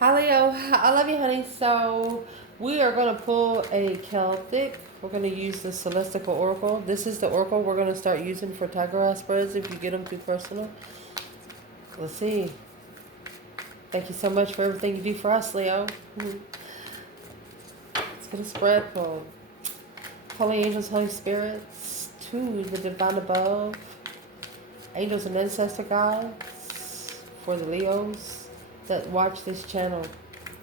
Hi Leo, I love you, honey. So we are going to pull a Celtic. We're going to use the Celestial Oracle. This is the Oracle we're going to start using for Tiger Eye spreads if you get them too personal. Let's see. Thank you so much for everything you do for us, Leo. Let's get a spread pulled. Holy angels, Holy spirits, to the divine above, angels and ancestor guides for the Leos that watch this channel.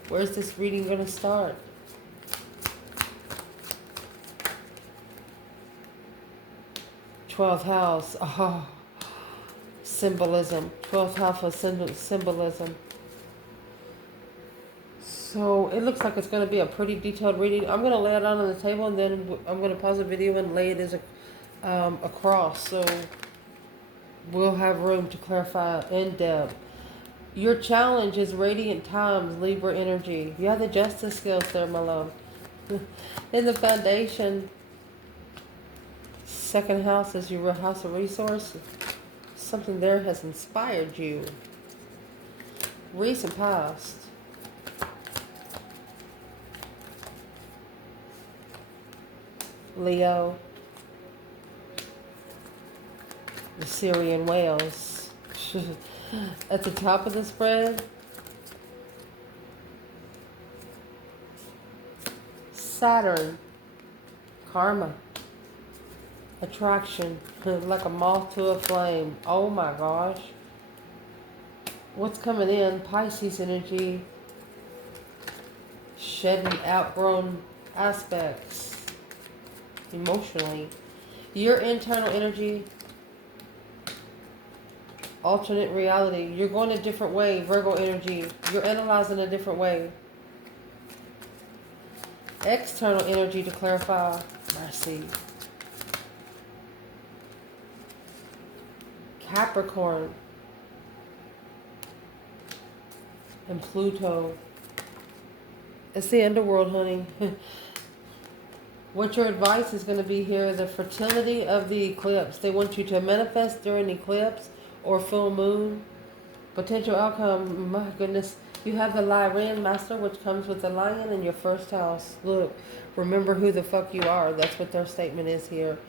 Where's this reading going to start? 12th house. Oh, symbolism. 12th house of symbolism. So it looks like it's going to be a pretty detailed reading. I'm going to lay it out on the table and then I'm going to pause the video and lay it as across. So we'll have room to clarify in depth. Your challenge is radiant times, Libra energy. You have the justice skills there, my love. In the foundation, second house is your house of resources. Something there has inspired you. Recent past. Leo. The Syrian whales. At the top of the spread, Saturn, karma, attraction, like a moth to a flame. Oh my gosh. What's coming in? Pisces energy, shedding outgrown aspects emotionally. Your internal energy, alternate reality. You're going a different way, Virgo energy. You're analyzing a different way. External energy to clarify. Mercy. Capricorn. And Pluto. It's the underworld, honey. What your advice is going to be here, the fertility of the eclipse. They want you to manifest during eclipse or full moon. Potential outcome, my goodness. You have the Lyran Master, which comes with the lion in your first house. Look, remember who the fuck you are. That's what their statement is here.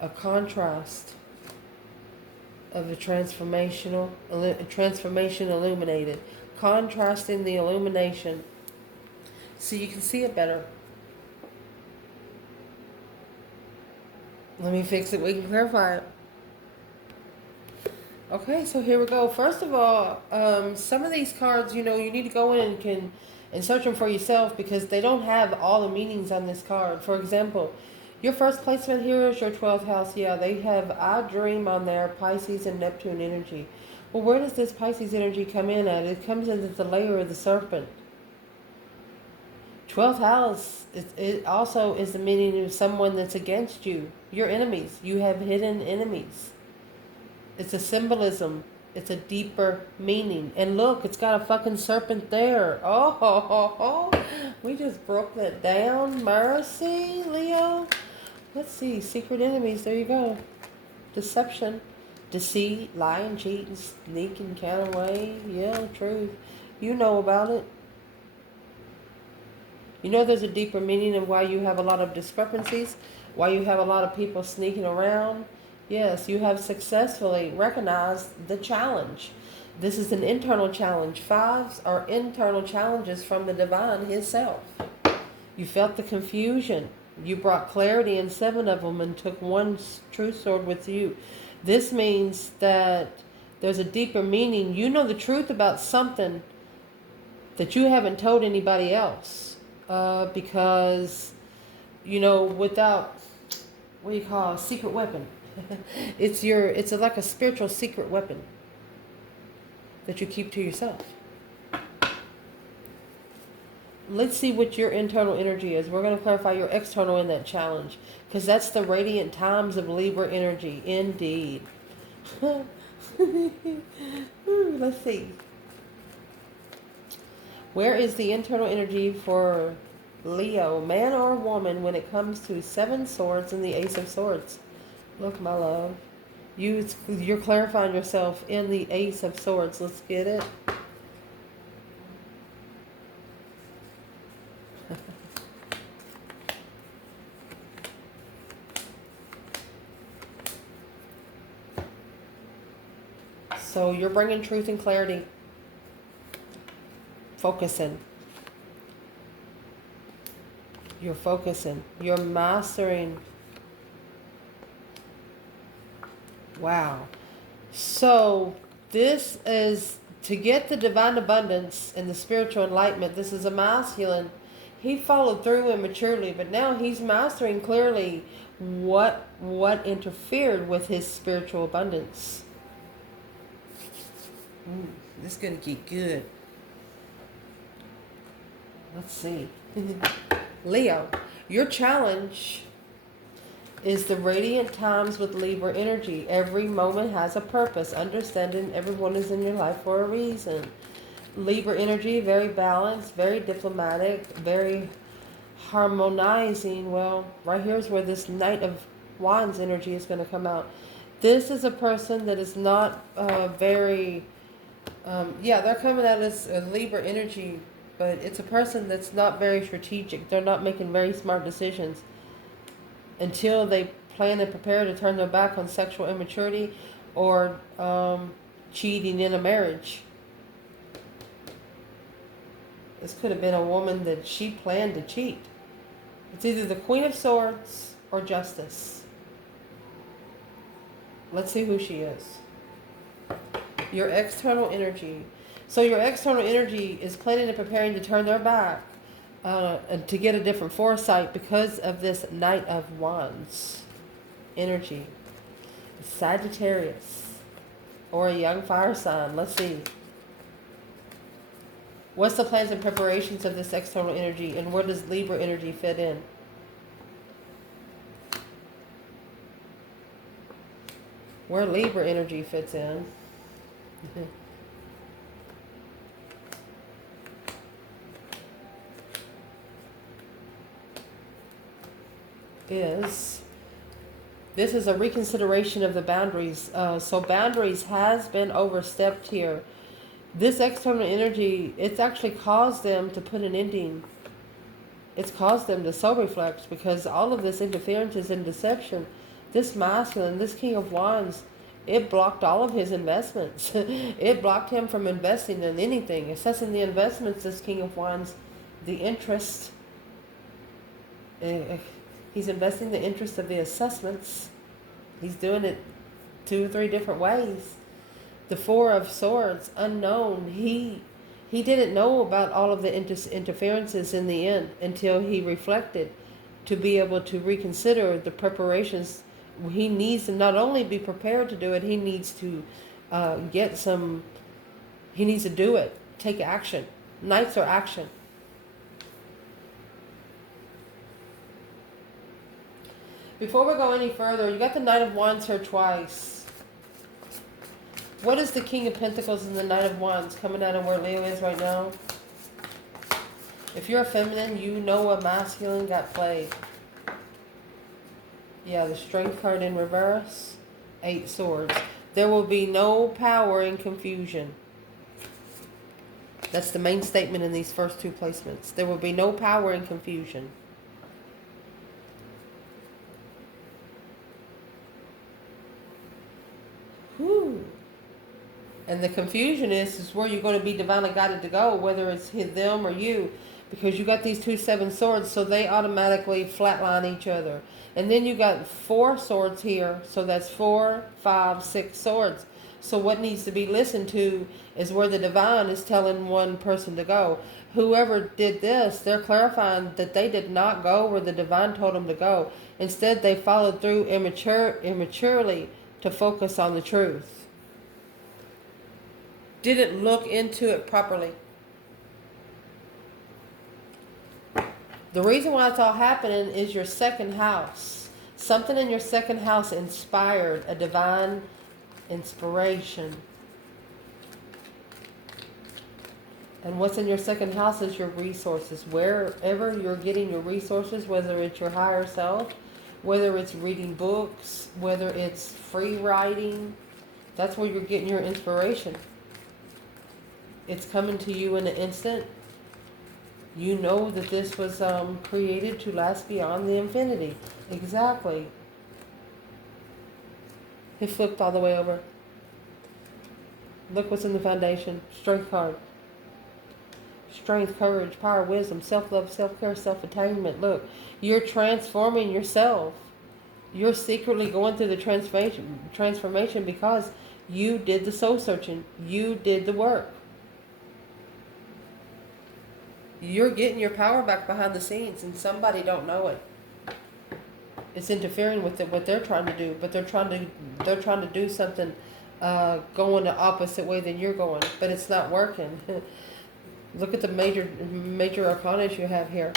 A contrast of the transformation illuminated. Contrasting the illumination so you can see it better. Let me fix it. We can clarify it. Okay, so here we go. First of all, some of these cards, you need to go in and search them for yourself because they don't have all the meanings on this card. For example, your first placement here is your 12th house. Yeah, they have I Dream on there, Pisces and Neptune energy. Well, where does this Pisces energy come in at? It comes in at the layer of the serpent. 12th house, it also is the meaning of someone that's against you. Your enemies. You have hidden enemies. It's a symbolism. It's a deeper meaning. And look, it's got a fucking serpent there. Oh. We just broke that down. Mercy, Leo. Let's see. Secret enemies. There you go. Deception. Deceit. Lie and cheat and sneak and count away. Yeah, truth. You know about it. You know there's a deeper meaning of why you have a lot of discrepancies. Why you have a lot of people sneaking around. Yes, you have successfully recognized the challenge. This is an internal challenge. Fives are internal challenges from the divine himself. You felt the confusion. You brought clarity in 7 of them and took one true sword with you. This means that there's a deeper meaning. You know the truth about something that you haven't told anybody else. Because, without, what do you call a secret weapon? It's like a spiritual secret weapon that you keep to yourself. Let's see what your internal energy is. We're going to clarify your external in that challenge because that's the radiant times of Libra energy. Indeed. Let's see. Where is the internal energy for Leo, man or woman, when it comes to 7 swords and the Ace of Swords? Look, my love. You're clarifying yourself in the Ace of Swords. Let's get it. So you're bringing truth and clarity. Focusing. You're focusing. You're mastering. Wow. So this is to get the divine abundance and the spiritual enlightenment. This is a masculine. He followed through immaturely, but now he's mastering clearly what interfered with his spiritual abundance. This is gonna get good. Let's see. Leo, your challenge is the radiant times with Libra energy. Every moment has a purpose. Understanding everyone is in your life for a reason. Libra energy, very balanced, very diplomatic, very harmonizing. Well, right here is where this Knight of Wands energy is going to come out. This is a person that is not very... yeah, they're coming at us Libra energy, but it's a person that's not very strategic. They're not making very smart decisions until they plan and prepare to turn their back on sexual immaturity or cheating in a marriage. This could have been a woman that she planned to cheat. It's either the Queen of Swords or Justice. Let's see who she is. Your external energy. So your external energy is planning and preparing to turn their back and to get a different foresight because of this Knight of Wands energy. Sagittarius or a young fire sign. Let's see. What's the plans and preparations of this external energy, and where does Libra energy fit in? Where Libra energy fits in is, this is a reconsideration of the boundaries. So boundaries has been overstepped here. This external energy, it's actually caused them to put an ending. It's caused them to self-reflect because all of this interference and deception, this masculine, this King of Wands, it blocked all of his investments. It blocked him from investing in anything. Assessing the investments, this King of Wands, the interest. He's investing the interest of the assessments. He's doing it 2 or 3 different ways. The Four of Swords, unknown. He didn't know about all of the interferences in the end until he reflected to be able to reconsider the preparations. He needs to not only be prepared to do it, he needs to he needs to do it. Take action. Knights are action. Before we go any further, you got the Knight of Wands here twice. What is the King of Pentacles and the Knight of Wands coming out of where Leo is right now? If you're a feminine, you know a masculine got played. Yeah, the Strength card in reverse. 8 Swords. There will be no power in confusion. That's the main statement in these first 2 placements. There will be no power in confusion. Whew. And the confusion is where you're going to be divinely guided to go, whether it's them or you, because you got these 2 7 swords, so they automatically flatline each other. And then you got 4 swords here, so that's 4, 5, 6 swords. So what needs to be listened to is where the divine is telling one person to go. Whoever did this, they're clarifying that they did not go where the divine told them to go. Instead, they followed through immaturely to focus on the truth. Didn't look into it properly. The reason why it's all happening is your second house. Something in your second house inspired a divine inspiration. And what's in your second house is your resources. Wherever you're getting your resources, whether it's your higher self, whether it's reading books, whether it's free writing, that's where you're getting your inspiration. It's coming to you in an instant. You know that this was created to last beyond the infinity. Exactly. It flipped all the way over. Look what's in the foundation. Strength card. Strength, courage, power, wisdom, self-love, self-care, self-attainment. Look, you're transforming yourself. You're secretly going through the transformation because you did the soul searching. You did the work. You're getting your power back behind the scenes, and somebody don't know it. It's interfering with what they're trying to do, but they're trying to do something going the opposite way than you're going, but it's not working. Look at the major arcana you have here.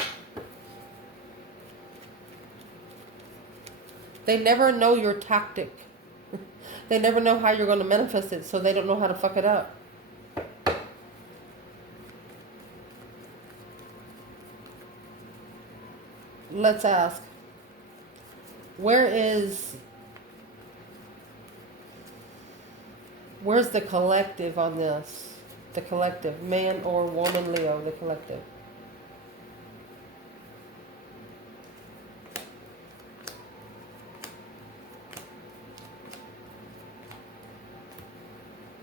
They never know your tactic. They never know how you're going to manifest it, so they don't know how to fuck it up. Let's ask, where's the collective on this? The collective, man or woman, Leo, the collective.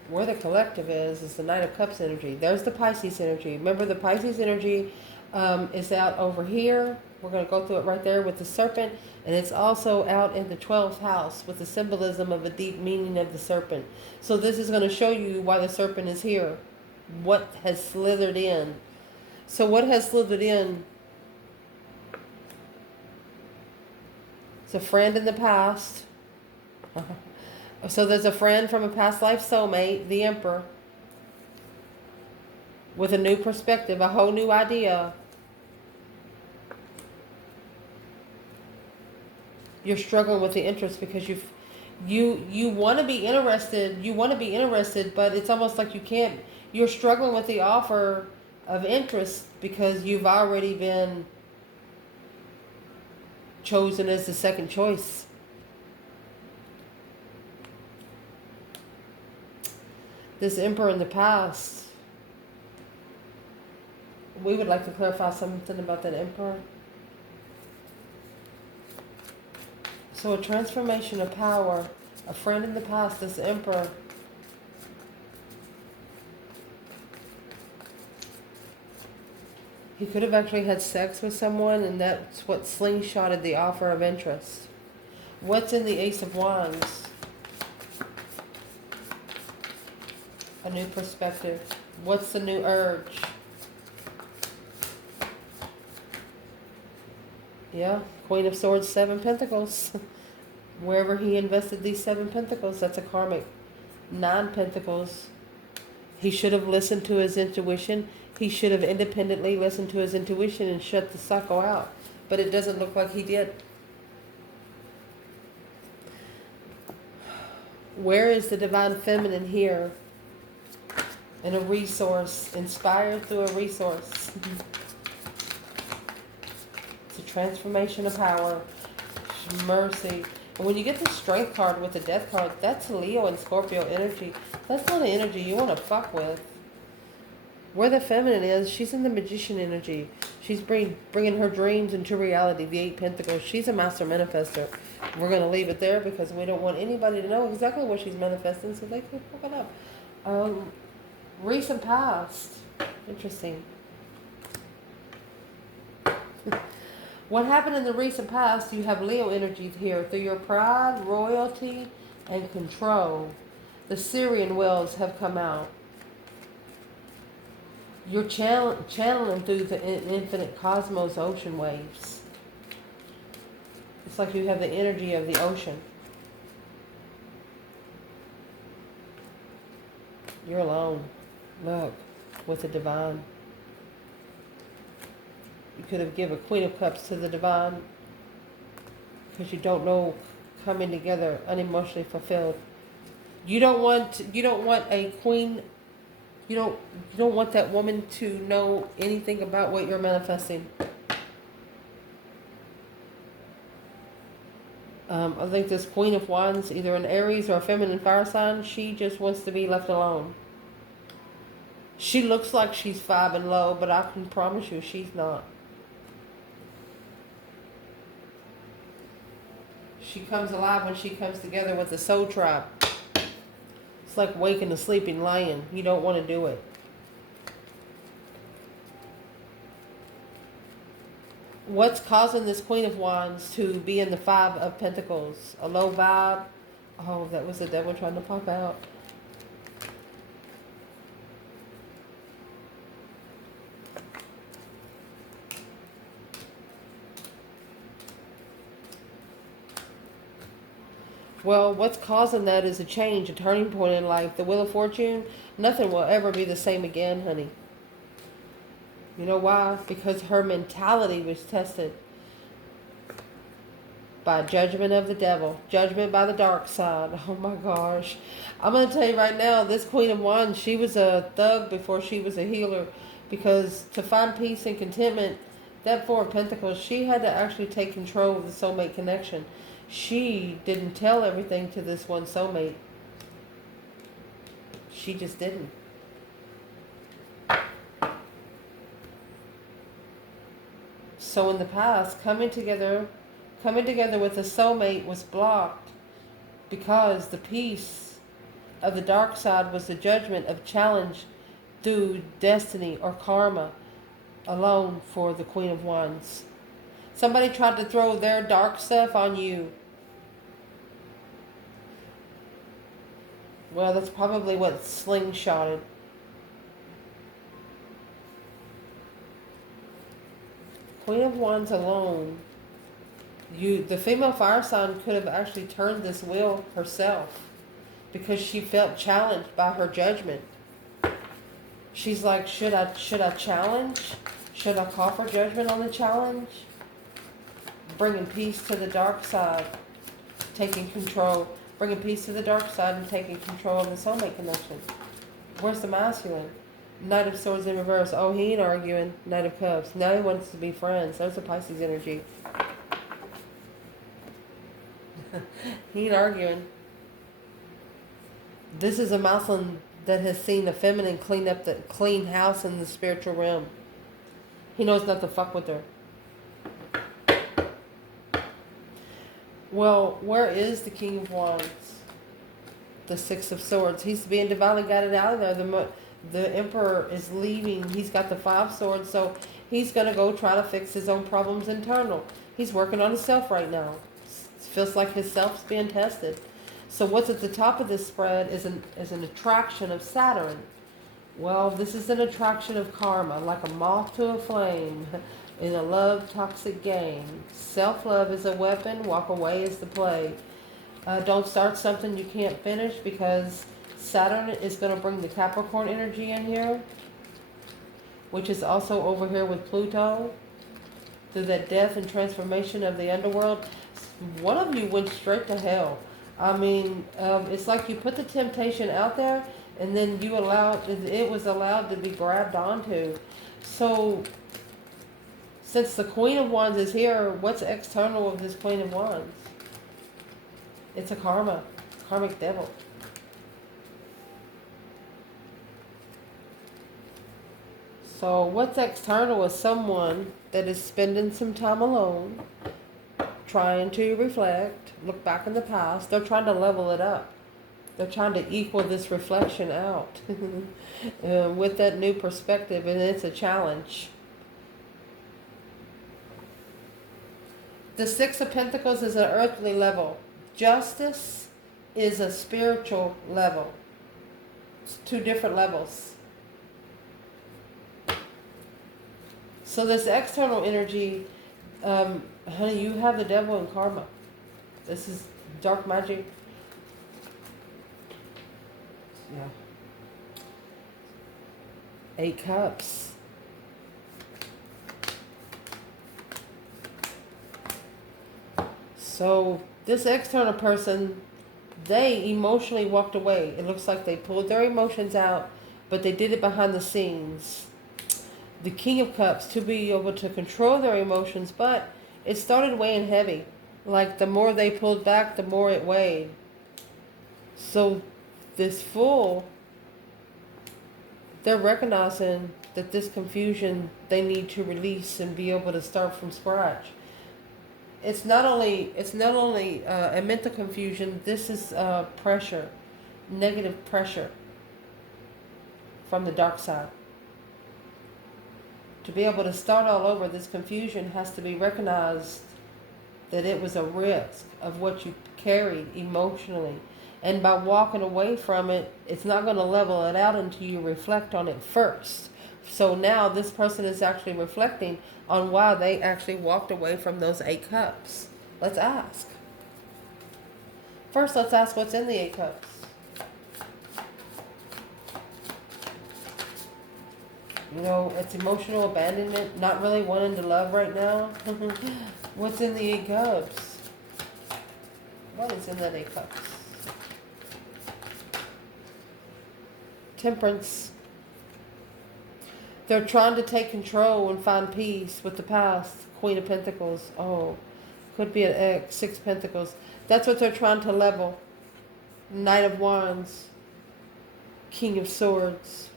Where the collective is the Knight of Cups energy. There's the Pisces energy. Remember, the Pisces energy is out over here. We're going to go through it right there with the serpent. And it's also out in the 12th house with the symbolism of a deep meaning of the serpent. So this is going to show you why the serpent is here. What has slithered in. So what has slithered in? It's a friend in the past. So there's a friend from a past life soulmate, the Emperor, with a new perspective, a whole new idea. You're struggling with the interest because you want to be interested, but it's almost like you can't. You're struggling with the offer of interest because you've already been chosen as the second choice. This Emperor in the past, we would like to clarify something about that Emperor. So a transformation of power, a friend in the past, this Emperor. He could have actually had sex with someone, and that's what slingshotted the offer of interest. What's in the Ace of Wands? A new perspective. What's the new urge? Yeah, Queen of Swords, 7 Pentacles. Wherever he invested these 7 Pentacles, that's a karmic. 9 Pentacles. He should have listened to his intuition. He should have independently listened to his intuition and shut the sucker out. But it doesn't look like he did. Where is the Divine Feminine here? And a resource, inspired through a resource. It's a transformation of power, mercy. And when you get the Strength card with the Death card, that's Leo and Scorpio energy. That's not an energy you want to fuck with. Where the Feminine is, she's in the Magician energy. She's bringing her dreams into reality, the 8 Pentacles. She's a master manifester. We're going to leave it there because we don't want anybody to know exactly what she's manifesting, so they can fuck it up. Recent past. Interesting. What happened in the recent past, you have Leo energy here. Through your pride, royalty, and control, the Syrian wells have come out. You're channeling through the infinite cosmos ocean waves. It's like you have the energy of the ocean. You're alone. Look, with the Divine. You could have given a Queen of Cups to the Divine because you don't know coming together unemotionally fulfilled. You don't want a queen. You don't want that woman to know anything about what you're manifesting. I think this Queen of Wands, either an Aries or a feminine fire sign, she just wants to be left alone. She looks like she's 5 and low, but I can promise you she's not. She comes alive when she comes together with the soul tribe. It's like waking a sleeping lion. You don't want to do it. What's causing this Queen of Wands to be in the Five of Pentacles? A low vibe. Oh, that was the devil trying to pop out. Well, what's causing that is a change, a turning point in life. The Wheel of Fortune, nothing will ever be the same again, honey. You know why? Because her mentality was tested by judgment of the devil, judgment by the dark side. Oh my gosh. I'm going to tell you right now, this Queen of Wands, she was a thug before she was a healer. Because to find peace and contentment, that Four of Pentacles, she had to actually take control of the soulmate connection. She didn't tell everything to this one soulmate. She just didn't. So in the past, coming together with a soulmate was blocked because the peace of the dark side was the judgment of challenge through destiny or karma alone for the Queen of Wands. Somebody tried to throw their dark stuff on you. Well, that's probably what slingshotted. Queen of Wands alone. The female fire sign could have actually turned this wheel herself because she felt challenged by her judgment. She's like, should I challenge? Should I call for judgment on the challenge? Bringing peace to the dark side, taking control. Bringing peace to the dark side and taking control of the soulmate connection. Where's the masculine? Knight of Swords in reverse. Oh, he ain't arguing. Knight of Cups. Now he wants to be friends. There's a Pisces energy. He ain't arguing. This is a masculine that has seen a feminine clean house in the spiritual realm. He knows not to fuck with her. Well, where is the King of Wands? The Six of Swords. He's being divinely guided out of there. The Emperor is leaving. He's got the Five Swords, so he's going to go try to fix his own problems internal. He's working on himself right now. It feels like his self's being tested. So what's at the top of this spread is an attraction of Saturn. Well, this is an attraction of karma, like a moth to a flame. In a love toxic game. Self-love is a weapon. Walk away is the play. Don't start something you can't finish because Saturn is going to bring the Capricorn energy in here, which is also over here with Pluto. Through that death and transformation of the underworld, one of you went straight to hell. I mean, it's like you put the temptation out there and then it was allowed to be grabbed onto. So since the Queen of Wands is here, what's external of this Queen of Wands? It's a karmic devil. So what's external is someone that is spending some time alone, trying to reflect, look back in the past. They're trying to level it up. They're trying to equal this reflection out with that new perspective, and it's a challenge. The Six of Pentacles is an earthly level. Justice is a spiritual level. It's two different levels. So this external energy, honey, you have the devil in karma. This is dark magic. Yeah. 8 Cups. So this external person, they emotionally walked away. It looks like they pulled their emotions out, but they did it behind the scenes. The King of Cups, to be able to control their emotions, but it started weighing heavy. Like the more they pulled back, the more it weighed. So this Fool, they're recognizing that this confusion they need to release and be able to start from scratch. It's not only a mental confusion. This is pressure. negative pressure from the dark side. To be able to start all over, this confusion has to be recognized that it was a risk of what you carried emotionally. And by walking away from it, it's not going to level it out until you reflect on it first. So now this person is actually reflecting on why they actually walked away from those 8 cups. Let's ask. First, let's ask what's in the 8 cups. You know, it's emotional abandonment, not really wanting to love right now. What's in the 8 cups? What is in that 8 cups? Temperance. They're trying to take control and find peace with the past. Queen of Pentacles. Oh, could be an X. 6 Pentacles. That's what they're trying to level. Knight of Wands. King of Swords.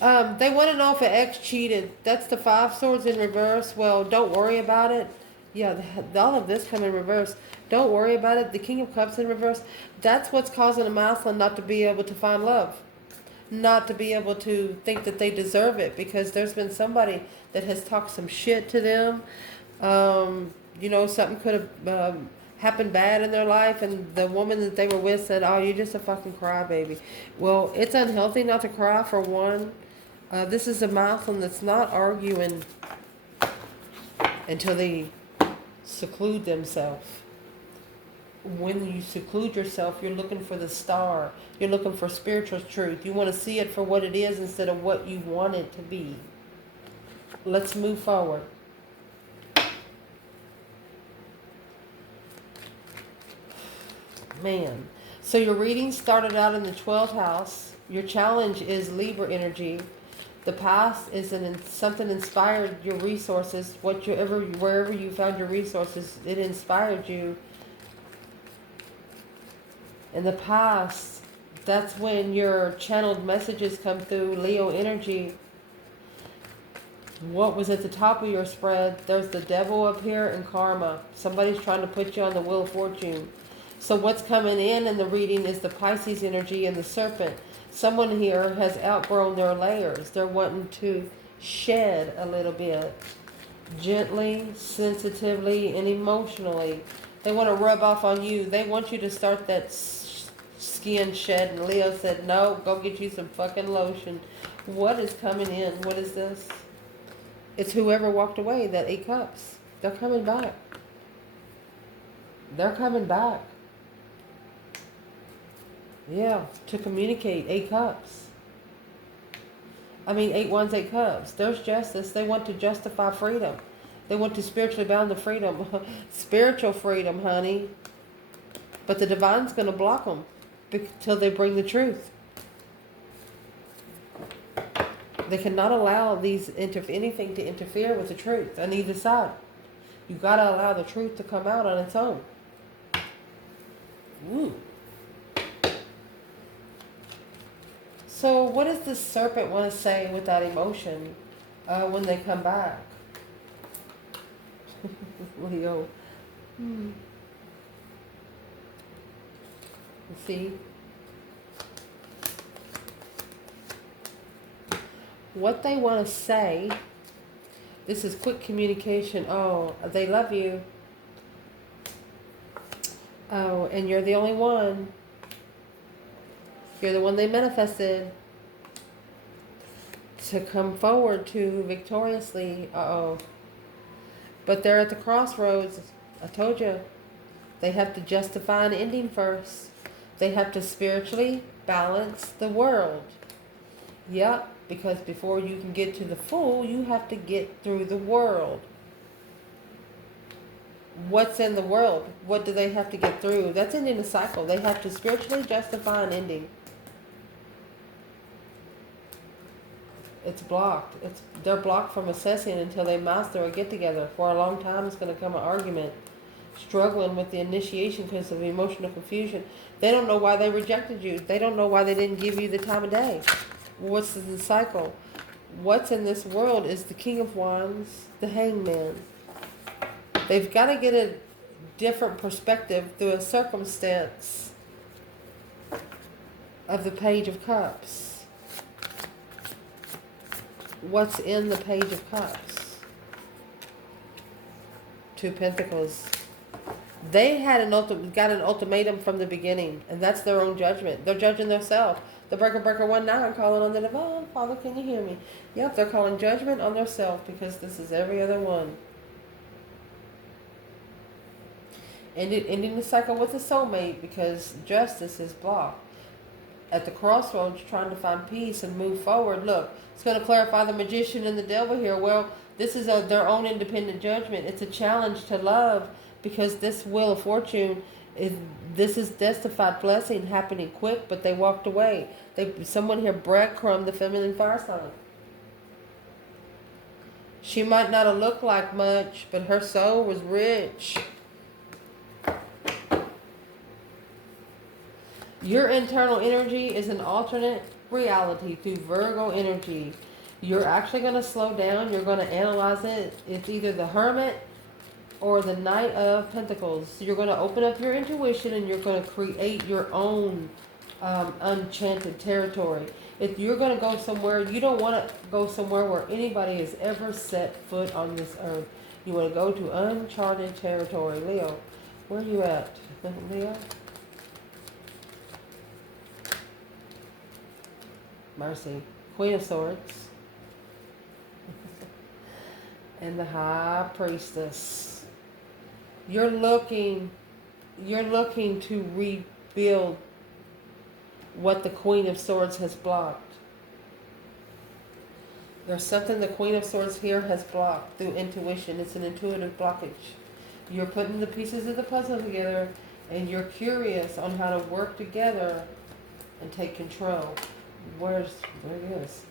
They want to know if an ex cheated. That's the 5 Swords in reverse. Well, don't worry about it. Yeah, all of this come in reverse. Don't worry about it. The King of Cups in reverse. That's what's causing a masculine not to be able to find love. Not to be able to think that they deserve it. Because there's been somebody that has talked some shit to them. You know, something could have happened bad in their life. And the woman that they were with said, oh, you're just a fucking crybaby. Well, it's unhealthy not to cry, for one. This is a masculine that's not arguing until they seclude themselves. When you seclude yourself, you're looking for the star. You're looking for spiritual truth. You want to see it for what it is instead of what you want it to be. Let's move forward. Man. So your reading started out in the 12th house. Your challenge is Libra energy. The past is something inspired your resources. Wherever you found your resources, it inspired you. In the past, that's when your channeled messages come through. Leo energy. What was at the top of your spread? There's the devil up here and karma. Somebody's trying to put you on the wheel of fortune. So what's coming in the reading is the Pisces energy and the serpent. Someone here has outgrown their layers. They're wanting to shed a little bit. Gently, sensitively, and emotionally. They want to rub off on you. They want you to start that skin shed. And Leo said, no, go get you some fucking lotion. What is coming in? What is this? It's whoever walked away, that 8 cups. They're coming back. They're coming back. Yeah, to communicate. 8 cups. I mean, 8 wands, 8 cups. There's justice. They want to justify freedom. They want to spiritually bound the freedom. Spiritual freedom, honey. But the divine's going to block them until they bring the truth. They cannot allow anything to interfere with the truth on either side. You got to allow the truth to come out on its own. Ooh. So what does the serpent want to say with that emotion when they come back? Leo. See? What they want to say, this is quick communication. Oh, they love you. Oh, and you're the only one. You're the one they manifested to come forward to victoriously. Uh-oh. But they're at the crossroads. I told you. They have to justify an ending first. They have to spiritually balance the world. Yep, because before you can get to the Fool, you have to get through the world. What's in the world? What do they have to get through? That's ending a cycle. They have to spiritually justify an ending. It's blocked. They're blocked from assessing until they master a get-together. For a long time, it's going to come an argument. Struggling with the initiation because of emotional confusion. They don't know why they rejected you. They don't know why they didn't give you the time of day. What's the cycle? What's in this world is the King of Wands, the Hangman. They've got to get a different perspective through a circumstance. of the Page of Cups. What's in the Page of Cups? Two Pentacles. They had got an ultimatum from the beginning, and that's their own judgment. They're judging themselves. The breaker 19 calling on the divine. Father, can you hear me? Yep, they're calling judgment on themselves because this is every other one. Ending the cycle with a soulmate because justice is blocked. At the crossroads, trying to find peace and move forward. Look, it's going to clarify the magician and the devil here. Well, this is their own independent judgment. It's a challenge to love because this wheel of fortune this is testified blessing happening quick, but they walked away. Someone here breadcrumbed the feminine fire sign. She might not have looked like much, but her soul was rich. Your internal energy is an alternate reality through Virgo energy. You're actually going to slow down. You're going to analyze it. It's either the Hermit or the Knight of Pentacles. So you're going to open up your intuition and you're going to create your own enchanted territory. If you're going to go somewhere, you don't want to go somewhere where anybody has ever set foot on this earth. You want to go to uncharted territory. Leo, where are you at? Leo? Mercy. Queen of Swords. And the High Priestess. You're looking to rebuild what the Queen of Swords has blocked. There's something the Queen of Swords here has blocked through intuition. It's an intuitive blockage. You're putting the pieces of the puzzle together and you're curious on how to work together and take control. There it is.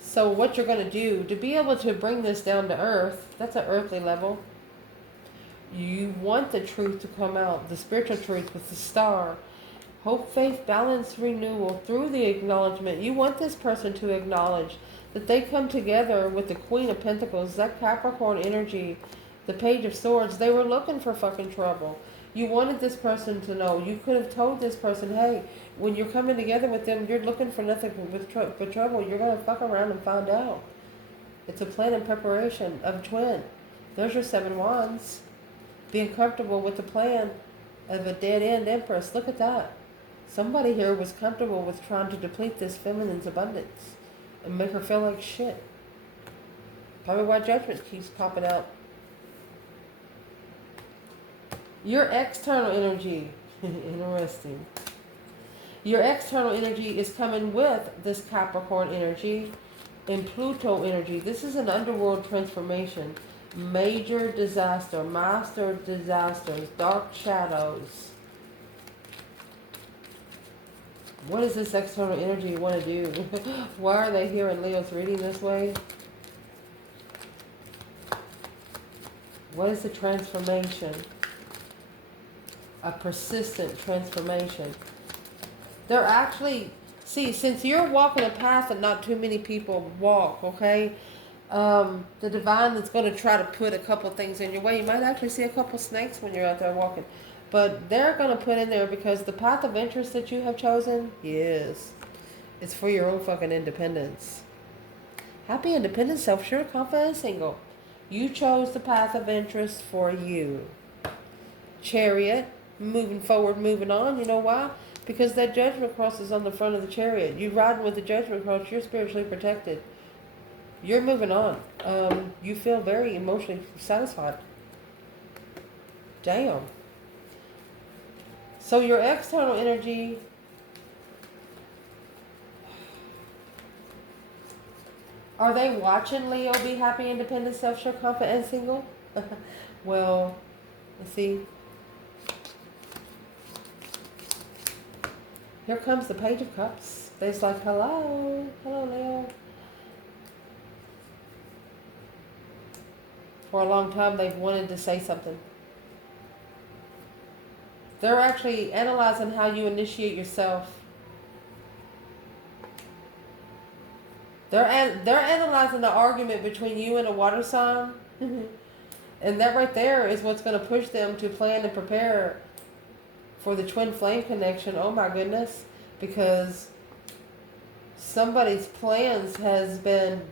So what you're going to do to be able to bring this down to earth, that's an earthly level. You want the truth to come out, the spiritual truth with the star. Hope, faith, balance, renewal through the acknowledgement. You want this person to acknowledge that they come together with the Queen of Pentacles, that Capricorn energy, the Page of Swords. They were looking for fucking trouble. You wanted this person to know. You could have told this person, hey, when you're coming together with them, you're looking for nothing but trouble. You're going to fuck around and find out. It's a plan and preparation of a twin. There's your 7 wands. Being comfortable with the plan of a dead-end empress. Look at that. Somebody here was comfortable with trying to deplete this feminine's abundance and make her feel like shit. Probably why judgment keeps popping out. Your external energy, interesting. Your external energy is coming with this Capricorn energy and Pluto energy. This is an underworld transformation. Major disaster, master disasters, dark shadows. What does this external energy want to do? Why are they here in Leo's reading this way? What is the transformation? A persistent transformation. They're actually, see, since you're walking a path that not too many people walk, okay? The divine that's going to try to put a couple things in your way. You might actually see a couple snakes when you're out there walking. But they're going to put in there because the path of interest that you have chosen, yes, it's for your own fucking independence. Happy, independent, self-sure, confident, single. You chose the path of interest for you. Chariot. Moving forward, moving on. You know why? Because that judgment cross is on the front of the chariot. You riding with the judgment cross, you're spiritually protected. You're moving on. You feel very emotionally satisfied. Damn. So your external energy, are they watching Leo be happy, independent, self-sure, confident, and single? Well, let's see. Here comes the Page of Cups. They're like, hello. Hello, Leo. For a long time, they've wanted to say something. They're actually analyzing how you initiate yourself. They're analyzing the argument between you and a water sign. And that right there is what's going to push them to plan and prepare for the twin flame connection. Oh my goodness. Because somebody's plans has been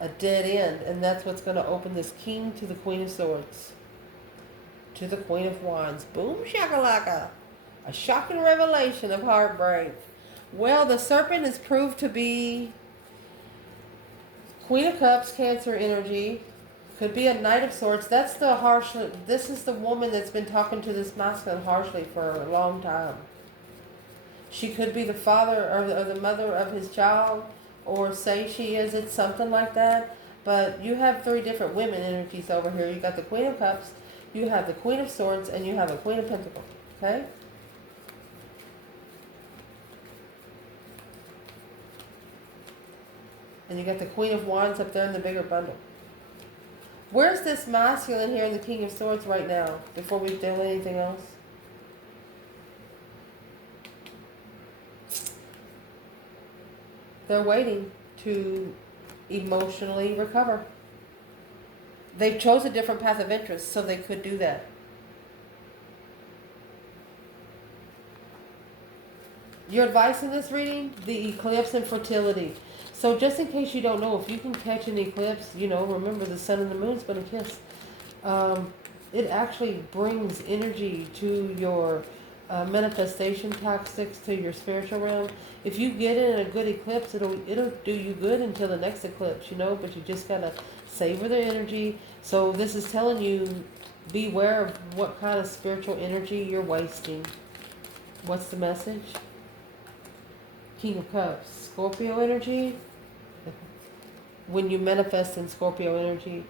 a dead end. And that's what's going to open this king to the Queen of Swords. To the Queen of Wands. Boom shakalaka. A shocking revelation of heartbreak. Well, the serpent is proved to be Queen of Cups, Cancer energy. Could be a Knight of Swords. That's the harsh. This is the woman that's been talking to this masculine harshly for a long time. She could be the father or the mother of his child, or say she is. It's something like that. But you have three different women energies over here. You got the Queen of Cups, you have the Queen of Swords, and you have the Queen of Pentacles. Okay? And you got the Queen of Wands up there in the bigger bundle. Where's this masculine here in the King of Swords right now, before we do anything else? They're waiting to emotionally recover. They've chose a different path of interest, so they could do that. Your advice in this reading, the eclipse and fertility. So just in case you don't know, if you can catch an eclipse, you know, remember the sun and the moon's going to kiss. It actually brings energy to your manifestation tactics, to your spiritual realm. If you get in a good eclipse, it'll do you good until the next eclipse, you know, but you just got to savor the energy. So this is telling you, beware of what kind of spiritual energy you're wasting. What's the message? King of Cups, Scorpio energy. When you manifest in Scorpio energy,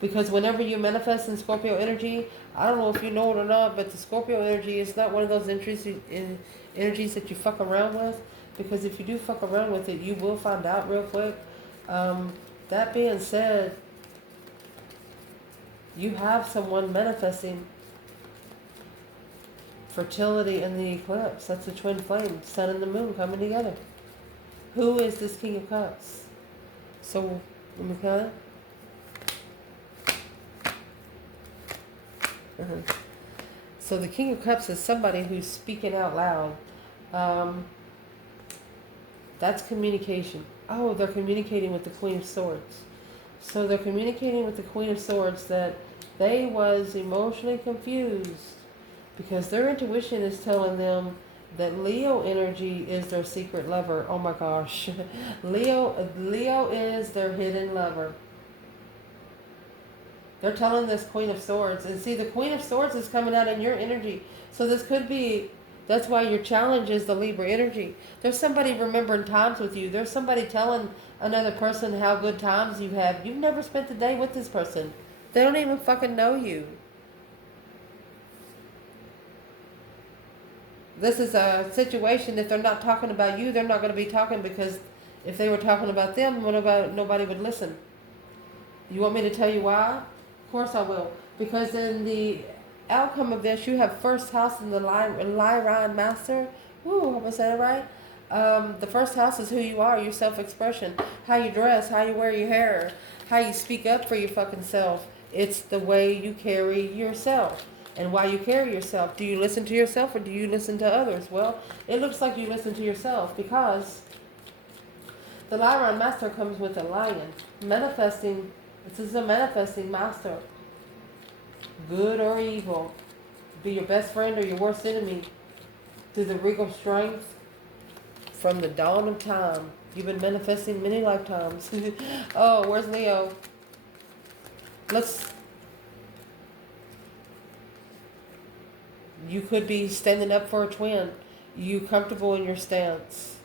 because whenever you manifest in Scorpio energy, I don't know if you know it or not, but the Scorpio energy is not one of those energies that you fuck around with, because if you do fuck around with it, you will find out real quick. That being said, you have someone manifesting fertility in the eclipse. That's the twin flame, sun and the moon coming together. Who is this King of Cups? So, let me count it. So the King of Cups is somebody who's speaking out loud. That's communication. Oh, they're communicating with the Queen of Swords. So they're communicating with the Queen of Swords that they was emotionally confused because their intuition is telling them that Leo energy is their secret lover. Oh my gosh. Leo is their hidden lover. They're telling this Queen of Swords. And see, the Queen of Swords is coming out in your energy. So this could be, that's why your challenge is the Libra energy. There's somebody remembering times with you. There's somebody telling another person how good times you have. You've never spent the day with this person. They don't even fucking know you. This is a situation, if they're not talking about you, they're not going to be talking, because if they were talking about them, nobody would listen. You want me to tell you why? Of course I will. Because in the outcome of this, you have first house in the Lyran Master. Woo, hope I said it right. The first house is who you are, your self-expression, how you dress, how you wear your hair, how you speak up for your fucking self. It's the way you carry yourself. And why you carry yourself. Do you listen to yourself or do you listen to others? Well, it looks like you listen to yourself, because the Lyran Master comes with a lion. Manifesting, this is a manifesting master. Good or evil. Be your best friend or your worst enemy. Through the regal strength from the dawn of time. You've been manifesting many lifetimes. Oh, where's Leo? You could be standing up for a twin. You comfortable in your stance.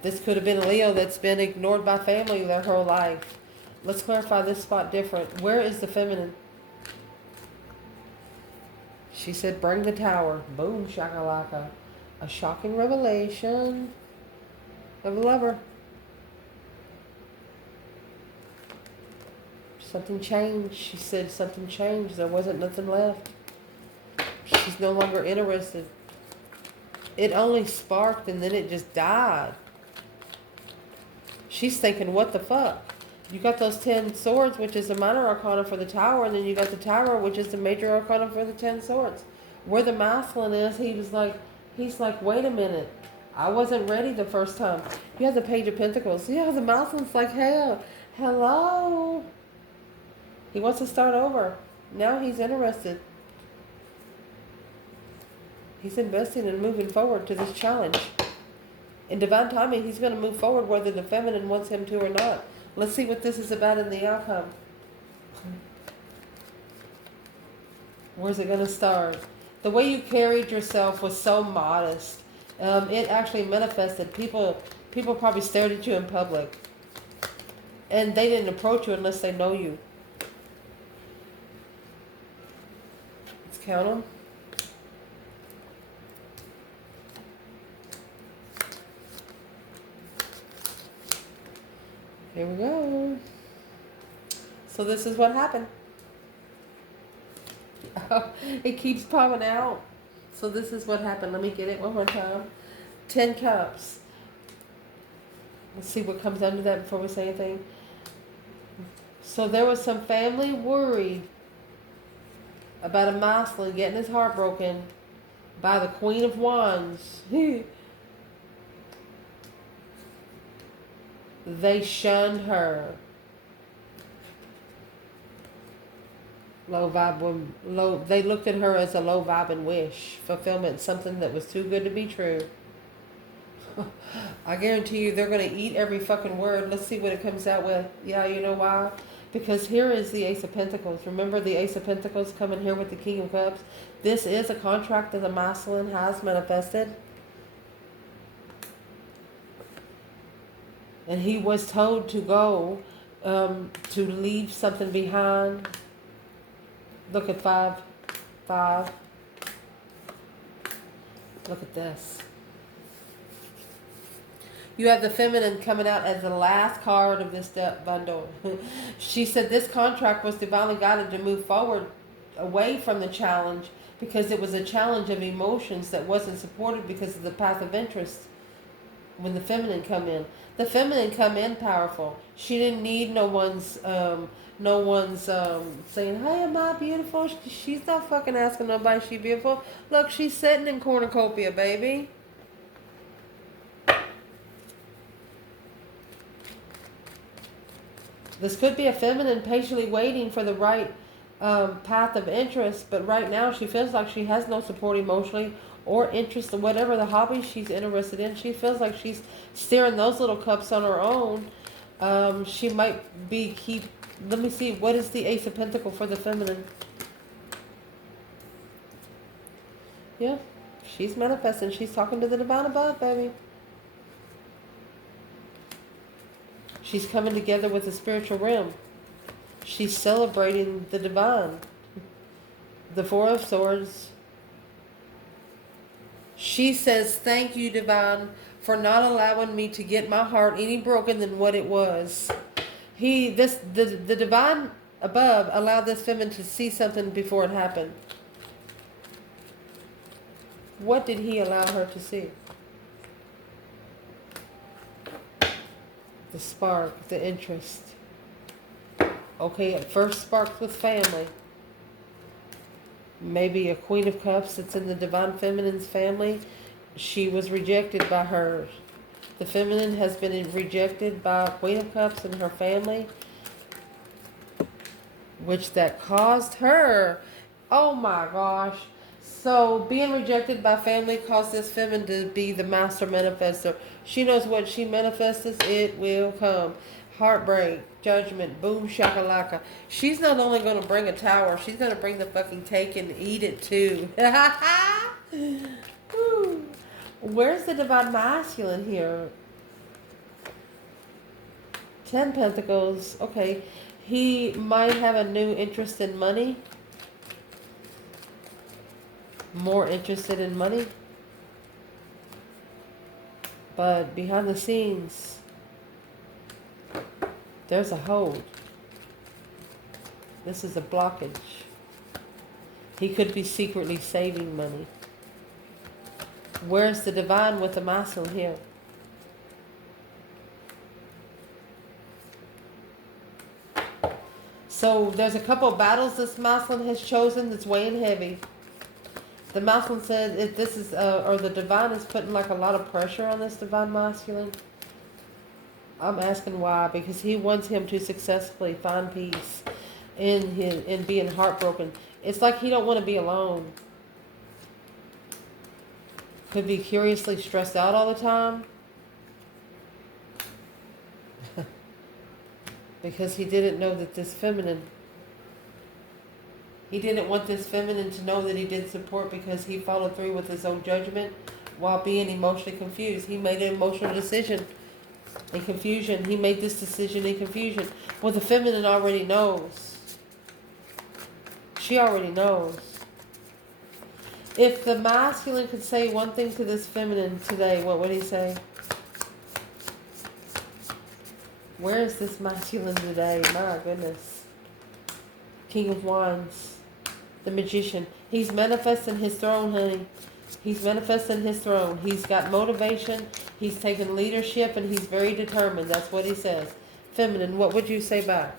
This could have been a Leo that's been ignored by family their whole life. Let's clarify this spot different. Where is the feminine? She said, bring the tower. Boom, shakalaka. A shocking revelation of a lover. Something changed. She said something changed. There wasn't nothing left. She's no longer interested. It only sparked and then it just died. She's thinking, what the fuck? You got those 10 swords, which is the minor arcana for the tower, and then you got the tower, which is the major arcana for the 10 swords. Where the masculine is, he's like, wait a minute. I wasn't ready the first time. You have the Page of Pentacles. Yeah, the masculine's like, hell, hello. He wants to start over. Now he's interested. He's investing and moving forward to this challenge. In divine timing, he's going to move forward whether the feminine wants him to or not. Let's see what this is about in the outcome. Where's it going to start? The way you carried yourself was so modest. It actually manifested. People probably stared at you in public. And they didn't approach you unless they know you. Let's count them. Here we go. So this is what happened. It keeps popping out. So this is what happened. Let me get it one more time. 10 cups. Let's see what comes under that before we say anything. So there was some family worried about a masculine getting his heart broken by the Queen of Wands. They shunned her. Low vibe, they looked at her as a low vibe and wish fulfillment, something that was too good to be true. I guarantee you they're going to eat every fucking word. Let's see what it comes out with. Yeah, you know why? Because here is the Ace of Pentacles. Remember the Ace of Pentacles coming here with the King of Cups? This is a contract that the masculine has manifested. And he was told to go, to leave something behind. Look at 5. Look at this. You have the feminine coming out as the last card of this bundle. She said this contract was divinely guided to move forward away from the challenge because it was a challenge of emotions that wasn't supported because of the path of interest. When the feminine come in, the feminine come in powerful. She didn't need no one's saying, hey, am I beautiful? She's not fucking asking nobody she beautiful. Look, she's sitting in cornucopia, baby. This could be a feminine patiently waiting for the right path of interest, but right now she feels like she has no support emotionally or interest in whatever the hobby she's interested in. She feels like she's steering those little cups on her own. She might be let me see, what is the Ace of Pentacles for the feminine? Yeah, she's manifesting. She's talking to the divine above, baby. She's coming together with the spiritual realm. She's celebrating the divine. The Four of Swords. She says, thank you, divine, for not allowing me to get my heart any broken than what it was. The divine above allowed this feminine to see something before it happened. What did he allow her to see? The spark, the interest. Okay, it first sparked with family. Maybe a Queen of Cups that's in the divine feminine's family. She was rejected by her. The feminine has been rejected by Queen of Cups and her family, which that caused her. Oh my gosh. So being rejected by family caused this feminine to be the master manifester. She knows what she manifests, it will come. Heartbreak, judgment, boom shakalaka. She's not only going to bring a tower, she's going to bring the fucking cake and eat it too. Where's the divine masculine here? 10 Pentacles. Okay. He might have a new interest in money. More interested in money. But behind the scenes, there's a hold. This is a blockage. He could be secretly saving money. Where's the divine with the masculine here? So there's a couple of battles this masculine has chosen that's weighing heavy. The masculine said if this is, or the divine is putting like a lot of pressure on this divine masculine. I'm asking why, because he wants him to successfully find peace in being heartbroken. It's like he don't want to be alone. Could be curiously stressed out all the time. Because he didn't know that this feminine, he didn't want this feminine to know that he did support, because he followed through with his own judgment while being emotionally confused. He made an emotional decision in confusion. He made this decision in confusion. Well, the feminine already knows. She already knows. If the masculine could say one thing to this feminine today, what would he say? Where is this masculine today? My goodness. King of Wands. The Magician. He's manifesting his throne, honey. He's manifesting his throne. He's got motivation. He's taken leadership, and he's very determined. That's what he says. Feminine, what would you say back?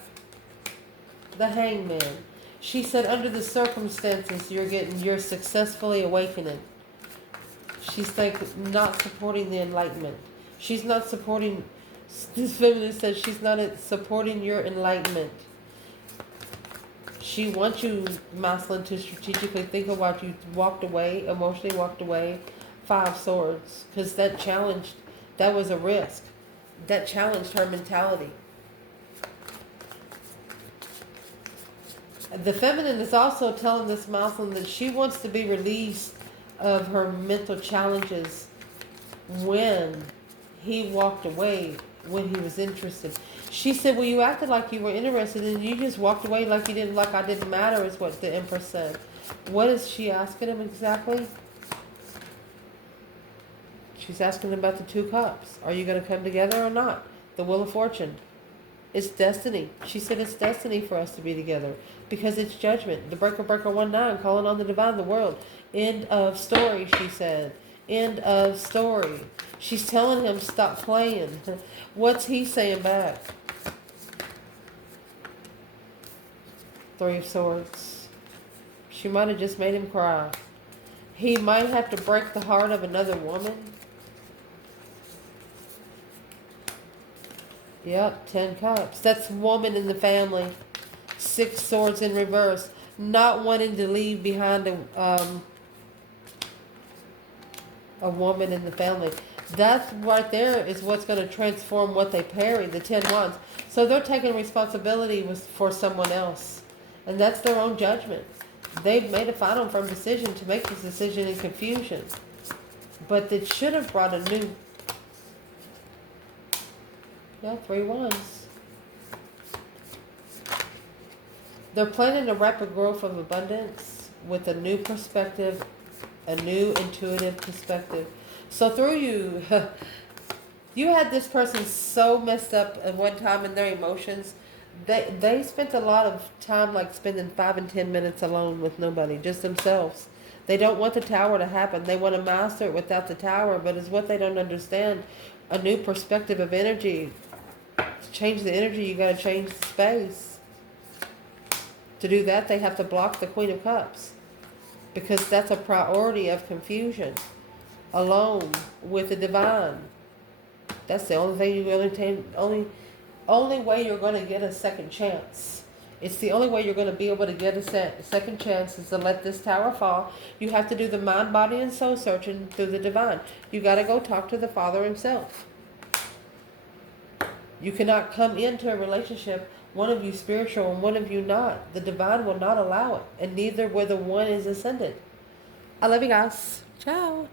The Hangman. She said, under the circumstances you're successfully awakening. She's like not supporting the enlightenment. She's not supporting, this feminine says she's not supporting your enlightenment. She wants you, masculine, to strategically think of what you walked away, emotionally walked away. 5 Swords. Because that challenged, that was a risk. That challenged her mentality. The feminine is also telling this masculine that she wants to be released of her mental challenges when he walked away, when he was interested. She said, well, you acted like you were interested and you just walked away like you didn't, like I didn't matter, is what the Empress said. What is she asking him exactly? She's asking about the 2 cups. Are you going to come together or not? The Wheel of Fortune. It's destiny. She said it's destiny for us to be together because it's judgment. The breaker 19 calling on the divine, the world. End of story, she said. End of story. She's telling him stop playing. What's he saying back? 3 of Swords. She might have just made him cry. He might have to break the heart of another woman. Yep, 10 cups. That's woman in the family. 6 swords in reverse. Not wanting to leave behind a woman in the family. That right there is what's going to transform what they parry, the 10 wands. So they're taking responsibility for someone else. And that's their own judgment. They've made a final firm decision to make this decision in confusion. But it should have brought a new... Yeah, 3 wands. They're planning a rapid growth of abundance with a new perspective, a new intuitive perspective. So through you, you had this person so messed up at one time in their emotions. They spent a lot of time like spending 5 and 10 minutes alone with nobody, just themselves. They don't want the tower to happen. They want to master it without the tower, but it's what they don't understand. A new perspective of energy. To change the energy, you got to change the space. To do that, they have to block the Queen of Cups, because that's a priority of confusion. Alone with the divine. That's the only thing you're going to take. Only way you're going to get a second chance. It's the only way you're going to be able to get a second chance is to let this tower fall. You have to do the mind, body, and soul searching through the divine. You got to go talk to the Father himself. You cannot come into a relationship, one of you spiritual and one of you not. The divine will not allow it, and neither where the one is ascended. I love you guys. Ciao.